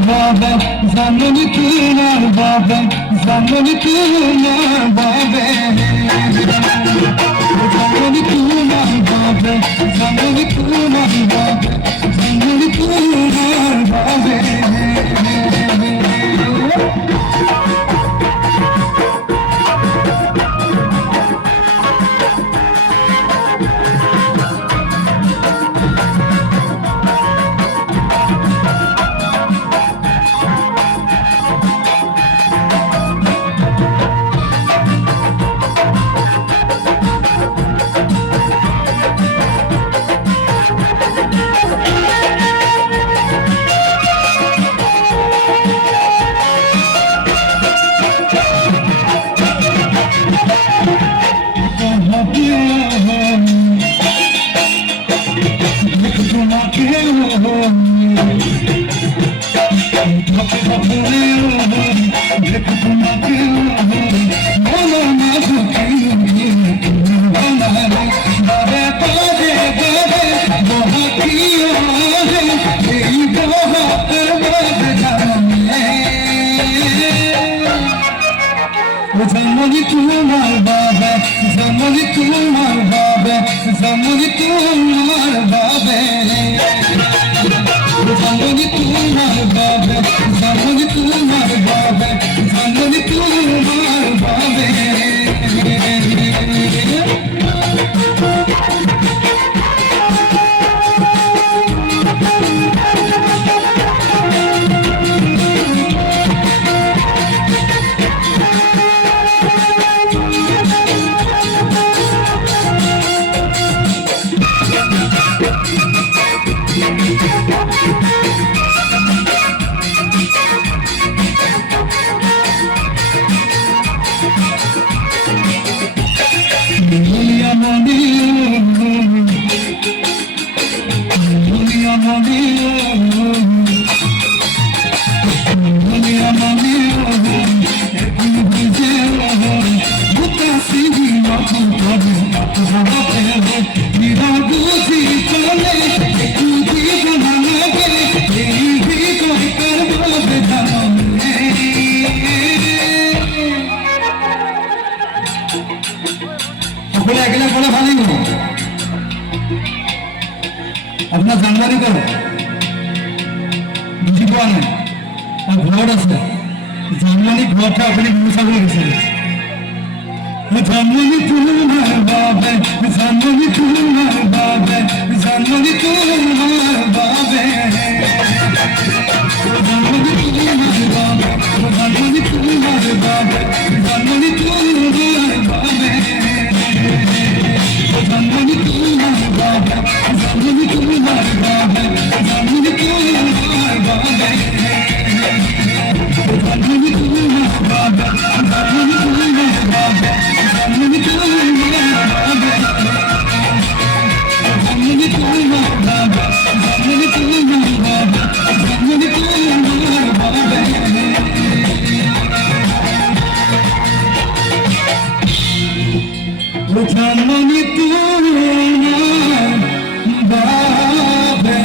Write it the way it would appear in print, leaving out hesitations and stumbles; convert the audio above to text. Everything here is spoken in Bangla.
বাবা জাননি তোমার বাবা জাননি তোমার বাবা জাননি তোমার বাবা জাননি তোমার বাবা জাননি তোমার বাবা জাননি তোমার বাবা জাননি তোমার বাবা জাননি তোমার বাবা জাননি তোমার বাবা জাননি তোমার বাবা জাননি তোমার বাবা আপনার জানবারি করে বুঝি পাওয়া নাই আর ঘর আছে জানমানি ঘরটা আপনি মুসা করে গেছে জানমানি তোমার বাবা জানমানি তোমার বাবা জানমানি তোমার বাবা জানমানি তোমার বাবা জানমানি তোমার বাবা জানমানি তোমার বাবা জানমানি তোমার বাবা জানমানি তোমার বাবা জানমানি তোমার বাবা জানমানি তোমার বাবা জানমানি তোমার বাবা জানমানি তোমার বাবা জানমানি তোমার বাবা জানমানি তোমার বাবা জানমানি তোমার বাবা জানমানি তোমার বাবা